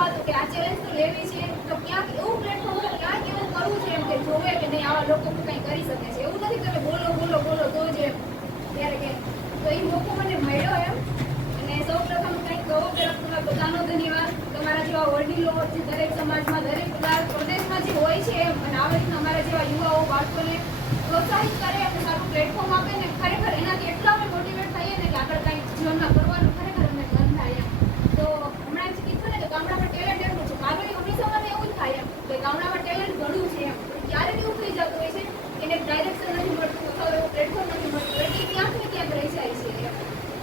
દેખાતું કે આ ચેલેન્જ તો લેવી છે, તો ક્યાંક એવું પ્લેટફોર્મ પર ક્યાંક એવું કરવું છે એમ કે જોવે કે નહીં આવા લોકો કંઈ કરી શકે છે. એવું નથી કે બોલો બોલો બોલો તો જ એમ ત્યારે કે તો એ મોકો મને મળ્યો એમ. અને સૌ પ્રથમ કંઈક કહો કે તમારા બધાનો ધન્યવાદ. તમારા જેવા વડીલો જે દરેક સમાજમાં દરેક પ્રદેશમાં જે હોય છે એમ, અને આવી રીતના અમારા જેવા યુવાઓ બાળકોને પ્રોત્સાહિત કરે અને સારું પ્લેટફોર્મ આપે ને ખરેખર એનાથી એટલા અમે મોટિવેટ થઈએ ને કે આગળ કંઈક જીવનમાં કરવાનું ખરેખર અમને મન થાય એમ. તો હમણાં જ કીધું ને કે ગામડામાં ટેલેન્ટ એટલું છે, આગળ હંમેશા મને એવું જ થાય એમ કે ગામડામાં ટેલેન્ટ ઘણું છે એમ, ક્યારેક એવું થઈ જતું હોય છે એને ડાયરેક્શન નથી મળતું અથવા એવું પ્લેટફોર્મ નથી મળતું એટલે ક્યાંક ને ક્યાંક રહી જાય છે એમ.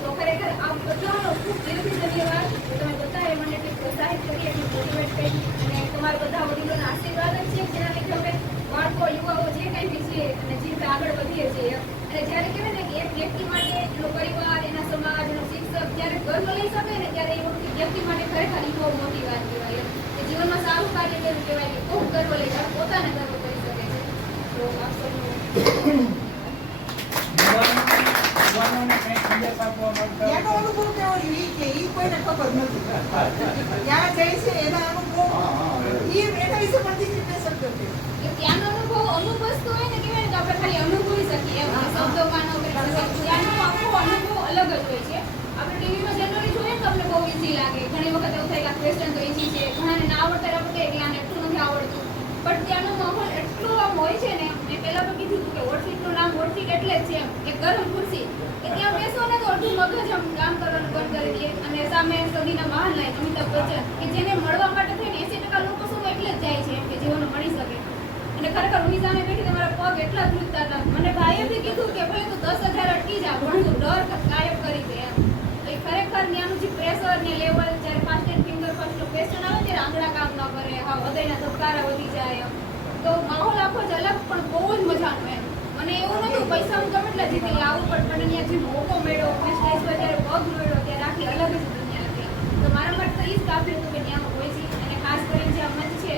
તો ખરેખર આ બધાનો ખૂબ દિલથી ધન્યવાદ. તમે બધાએ મને એટલી પ્રોત્સાહિત કરી, એટલી મોટિવેટ કરી, અને તમારા બધા વડીલોના આશીર્વાદ જ છે જેના લીધે અમે બાળકો યુવાઓ જે કંઈ બી છીએ અને જીવતા આગળ વધીએ છીએ. અને જ્યારે કહેવાય ને કે એક વ્યક્તિ માટે એનો પરિવાર, એના સમાજ, એનો શિક્ષક જ્યારે ગર્વ લઈ શકે ને ત્યારે એ વ્યક્તિ માટે ખરેખર એ બહુ મોટી વાત કહેવાય એમ. કે જીવનમાં સારું કાર્ય કર્યું કહેવાય કે ખૂબ ગર્વ લઈ શકે, પોતાને ગર્વ કરી શકે છે. તો આપ સૌનો એનો અનુભવ કેવો રહ્યો કે એ કોઈને ખબર નથી. ત્યાં જાય છે એના અનુભવ એના વિશે પણ દીકરી શબ્દો છે કે ત્યાંનો અમુક વસ્તુ હોય ને કહેવાય ને તો આપણે ખાલી અનુભવી શકીએ એમ, શબ્દોમાં ન કરી શકીએ. ત્યાંનો આખો અનુભવ અલગ જ હોય છે. આપણે ટીવીમાં જનરલી જોઈએ ને તો આપણે બહુ ઈઝી લાગે. ઘણી વખત એવું થાય કે આ ક્વેશ્ચન તો ઈઝી છે, ઘણાને ના આવડતા આપણે કે આને એટલું નથી આવડતું, પણ ત્યાંનો માહોલ એટલો આમ હોય છે ને. મેં પહેલા તો કીધું હતું કે ઓટફીટનું નામ ઓટફીટ એટલે જ છે એમ, કે ગરમ ખુરશી. કે ત્યાં બેસો ને તો અડધું મગજ આમ કામ કરવાનું બંધ કરી દે. અને સામે સદીના મહાન નાયક અમિતાભ બચ્ચન કે જેને મળવા માટે થઈને 80% લોકો શું એટલે જ જાય છે એમ કે જેઓને મળી શકે. અને ખરેખર હું સામે બેઠી મારા પગ એટલા ધ્રુજતા હતા. મને ભાઈએ બી કીધું કે ભાઈ તું 10,000 અટકી જા, પણ તું ડર ગાયબ કરી દે એમ. તો એ ખરેખર ત્યાંનું જે પ્રેશર ને લેવલ, જ્યારે ફાસ્ટ એન્ડ ફિંગર ફર્સ્ટનું ક્વેશ્ચન આવે ત્યારે આંગળા કામ ન કરે, હા હૃદયના ધબકારા વધી જાય એમ. તો માહોલ આખો જ અલગ પણ બહુ જ મજાનો એમ. મને એવું નતું પૈસા હું ગમે એટલા જીતી આવું, પણ ત્યાં જે મોકો મળ્યો ફેસ્ટાઇઝ પર જ્યારે પગ મળ્યો ત્યારે આખી અલગ જ દુનિયા હતી. તો મારા માટે તો એ જ કાફી હતું કે ત્યાં હોય છે. અને ખાસ કરીને જે આ મંચ છે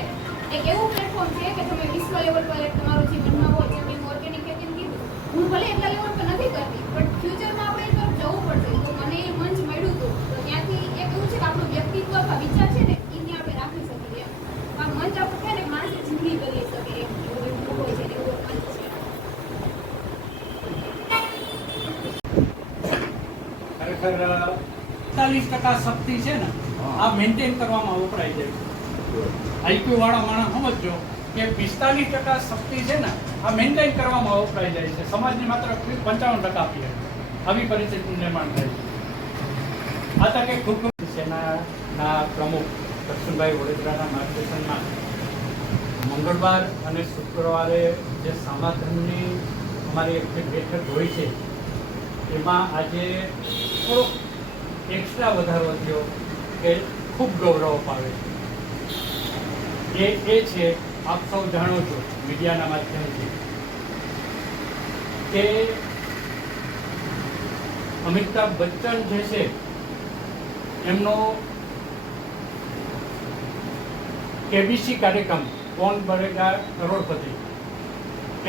એક એવું પ્લેટફોર્મ છે કે તમે વિશ્વ લેવલ પર એક તમારું જે મનમાં હોય, જેમ મેં ઓર્ગેનિક ખેતીનું કીધું, હું ભલે એટલા લેવલ પર નથી કરતી પણ ફ્યુચરમાં આપણે એ તરફ જવું પડશે. તો મને એ મંચ મળ્યું હતું. તો ત્યાંથી એક એવું છે કે આપણું વ્યક્તિત્વ અથવા વિચાર છે ને એને આપણે રાખી શકીએ એમ. આ મંચ આપણું છે ને માણસની જિંદગી બદલી શકે એમ, એવું હોય છે એવું મંચ છે. ખરેખર 40% શક્તિ છે ને આ મેન્ટેન કરવામાં વપરાય જાય. આઈક્યુ વાળા માણસ સમજો કે 45% શક્તિ છે ને આ મેન્ટેન કરવામાં વપરાય જાય છે. સમાજની માત્ર 55% આપીએ, આવી પરિસ્થિતિનું નિર્માણ થાય છે. આ તકે ખૂબ સેનાના પ્રમુખ દર્શનભાઈ વડોદરાના માર્ગદર્શનમાં મંગળવાર અને શુક્રવારે જે સમાધાનની અમારી એક બેઠક હોય છે એમાં આજે થોડોક એક્સ્ટ્રા વધારો થયો કે ખૂબ ગૌરવ પાવે છે. એ છે આપ સૌ જાણો છો મીડિયાના માધ્યમથી કે અમિતાભ બચ્ચન જે છે એમનો કેબીસી કાર્યક્રમ કોણ બનેગા કરોડપતિ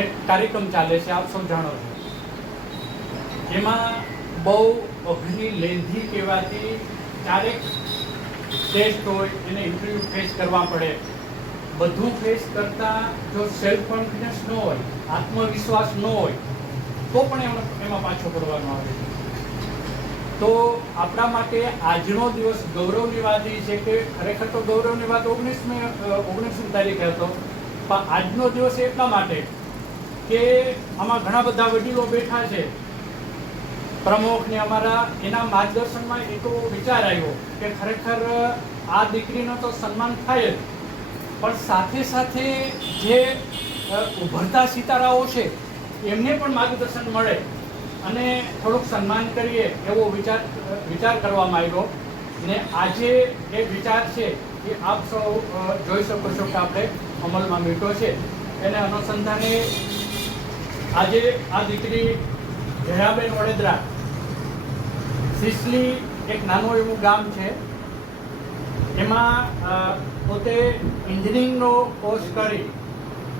એક કાર્યક્રમ ચાલે છે, આપ સૌ જાણો છો. એમાં બહુ અઘરી લેન્ધી કહેવાતી ચારેક ટેસ્ટ હોય, એને ઇન્ટરવ્યૂ ફેસ કરવા પડે. બધું ફેસ કરતાં જો સેલ્ફ કોન્ફિડન્સ ન હોય, આત્મવિશ્વાસ ન હોય તો પણ એમાં પાછો પડવાનો આવે છે. તો આપણા માટે આજનો દિવસ ગૌરવની વાત એ છે કે ખરેખર તો ગૌરવની વાત 19મી તારીખે હતો, પણ આજનો દિવસ એટલા માટે કે આમાં ઘણા બધા વડીલો બેઠા છે પ્રમુખને અમારા, એના માર્ગદર્શનમાં એક વિચાર આવ્યો કે ખરેખર આ દીકરીનો તો સન્માન થાય જ, પણ સાથે સાથે જે ઉભરતા સિતારાઓ છે એમને પણ માર્ગદર્શન મળે અને થોડુંક સન્માન કરીએ એવો વિચાર કરવામાં આવ્યો. ને આજે એ વિચાર છે એ આપ સૌ જોઈ શકો છો કે આપણે અમલમાં મૂક્યો છે. એને અનુસંધાને આજે આ દીકરી જયાબેન વડોદરા, સિસલી એક નાનું એવું ગામ છે, એમાં પોતે એન્જિનિયરિંગનો કોર્સ કરી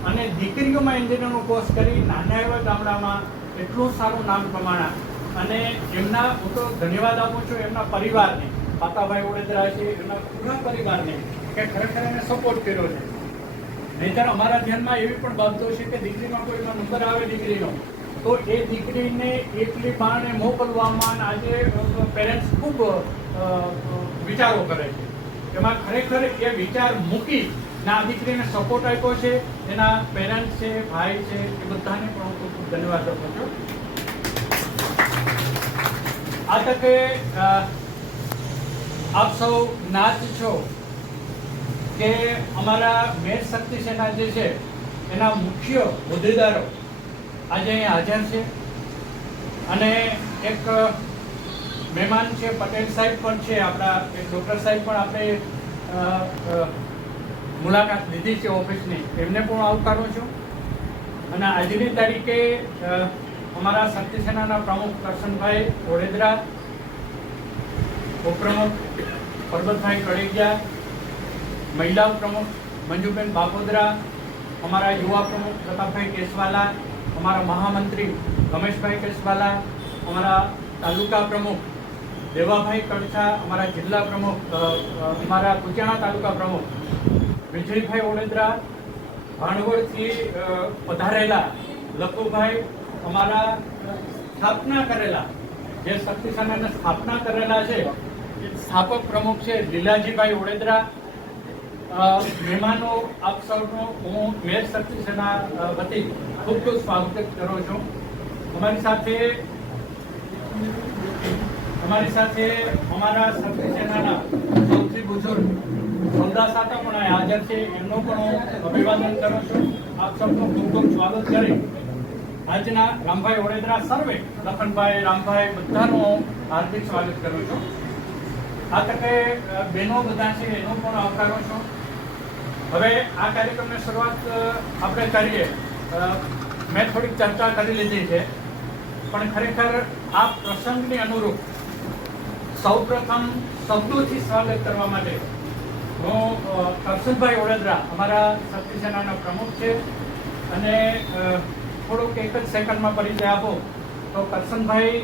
અને દીકરીઓમાં એન્જિનિયરિંગનો કોર્સ કરી નાના એવા ગામડામાં એટલું સારું નામ કમાણા. અને એમના હું તો ધન્યવાદ આપું છું એમના પરિવારને, પાતાભાઈ વડોદરા છે એમના પૂરા પરિવારને કે ખરેખર એને સપોર્ટ કર્યો છે. નહીંતર અમારા ધ્યાનમાં એવી પણ બાબતો છે કે દીકરીમાં કોઈનો નંબર આવે દીકરીનો તો એ દીકરીને એકલી બાને મોકલવામાં આજે પેરેન્ટ્સ ખૂબ વિચારો કરે છે. એમાં ખરેખર એ વિચાર મૂકી ને આ દીકરીને સપોર્ટ આપ્યો છે. એના પેરેન્ટ્સ છે, ભાઈ છે, એ બધાને પણ હું ખૂબ ખૂબ ધન્યવાદ આપું છું. આ તકે આપ સૌ જ્ઞાત છો કે અમારા મેર શક્તિ સેના જે છે એના મુખ્ય હોદ્દેદારો આજે અહીંયા હાજર છે અને એક મહેમાન છે, પટેલ સાહેબ પણ છે, આપણા એક ડૉક્ટર સાહેબ પણ આપણે મુલાકાત લીધી છે ઓફિસની, એમને પણ આવકારું છું. અને આજની તારીખે અમારા શક્તિ સેનાના પ્રમુખ કરશનભાઈ ઓળેદરા, ઉપપ્રમુખ પરબતભાઈ કડેગિયા, મહિલા પ્રમુખ મંજુબેન બાપોદરા, અમારા યુવા પ્રમુખ પ્રતાપભાઈ કેસવાલા, અમારા મહામંત્રી રમેશભાઈ કેસવાલા, અમારા તાલુકા પ્રમુખ દેવાભાઈ કડછા, અમારા જિલ્લા પ્રમુખ અમારા કુચાણા તાલુકા પ્રમુખ વિજયભાઈ ઓળેદરા, ભાણવડથી પધારેલા લખુભાઈ, અમારા સ્થાપના કરેલા જે શક્તિ સેનાની સ્થાપના કરેલા છે સ્થાપક પ્રમુખ છે લીલાજીભાઈ ઓળેદરા. મહેમાનો આપ સૌનો હું મેર શક્તિ સેના વતી ખૂબ ખૂબ સ્વાગત કરું છું. અમારી સાથે અમારા શક્તિ સેનાના સૌથી બુઝુર્ગ સોમદા સાતા પણ હાજર છે, એમનું પણ હું અભિવાદન કરું છું. આપ સૌનું ખૂબ ખૂબ સ્વાગત કરી આજના રામભાઈ ઓળેદરા સર્વે લખનભાઈ, રામભાઈ બધાનું હું હાર્દિક સ્વાગત કરું છું. આ તકે બહેનો બધા છે એનું પણ આવકારું છું. હવે આ કાર્યક્રમની શરૂઆત આપણે કરીએ. મેં થોડીક ચર્ચા કરી લીધી છે, પણ ખરેખર આ પ્રસંગની અનુરૂપ સૌપ્રથમ શબ્દોથી સ્વાગત કરવા માટે હું કરશનભાઈ ઓળેદરા અમારા શક્તિ સેનાના પ્રમુખ છે અને થોડુંક એક જ સેકન્ડમાં પરિચય આપો તો કરશનભાઈ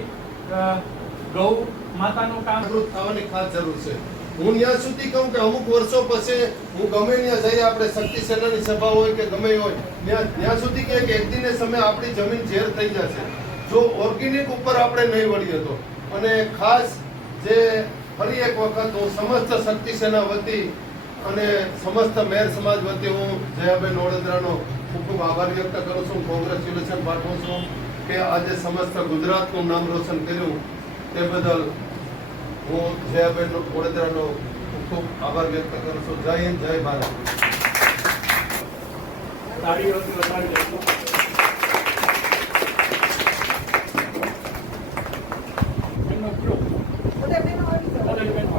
ગૌ માતાનું કામ થવાની ખાસ જરૂર છે. હું ત્યાં સુધી કહું કે અમુક વર્ષો પછી હું ગમે ત્યાં જઈએ, આપણે શક્તિ સેનાની સભા હોય કે ગમે હોય ત્યાં સુધી કે એક દિને સમય આપણી જમીન ઝેર થઈ જશે જો ઓર્ગેનિક ઉપર આપણે નહીં વળીએ તો. અને ખાસ જે ફરી એક વખત હું સમસ્ત શક્તિ સેના વતી અને સમસ્ત મેર સમાજ વતી હું જયાબેન ઓળેદરાનો ખૂબ ખૂબ આભાર વ્યક્ત કરું છું, કોંગ્રેચ્યુલેશન પાઠવું છું કે આજે સમસ્ત ગુજરાતનું નામ રોશન કર્યું તે બદલ હું જયાબેન ઓળેદરાનો ખૂબ ખૂબ આભાર વ્યક્ત કરું છું. જય હિન્દ, જય ભારત. તાળીઓથી વધારી દેશો. એમનો ગ્રુપ બધા બહેનો આવી જાઓ. બધા બહેનો.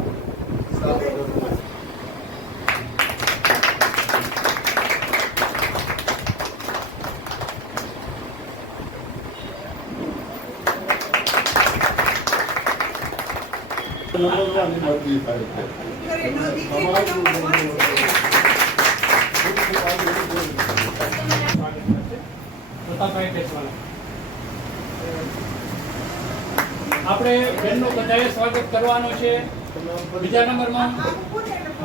ઘરે ન દીકરી પણ નંબર વન છે. પ્રતાપભાઈ કેસવાલા. આપણે બેનનું બધાએ સ્વાગત કરવાનું છે. બીજા નંબરમાં આમ પૂછે એટલે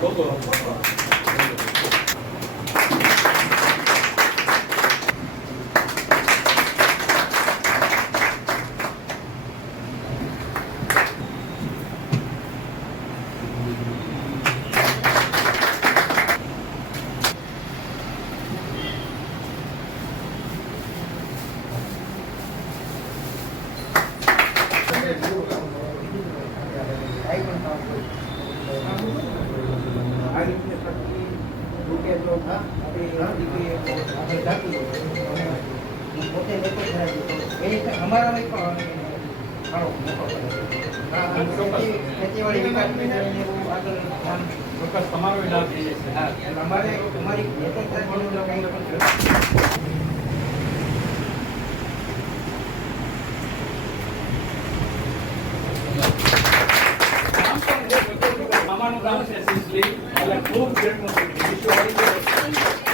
ફોટો ચોક્કસ તમારો લાભ લઈ લેશે. મામાનું ગામ છે સિસલી એટલે ખૂબ જેટલું વિશ્વ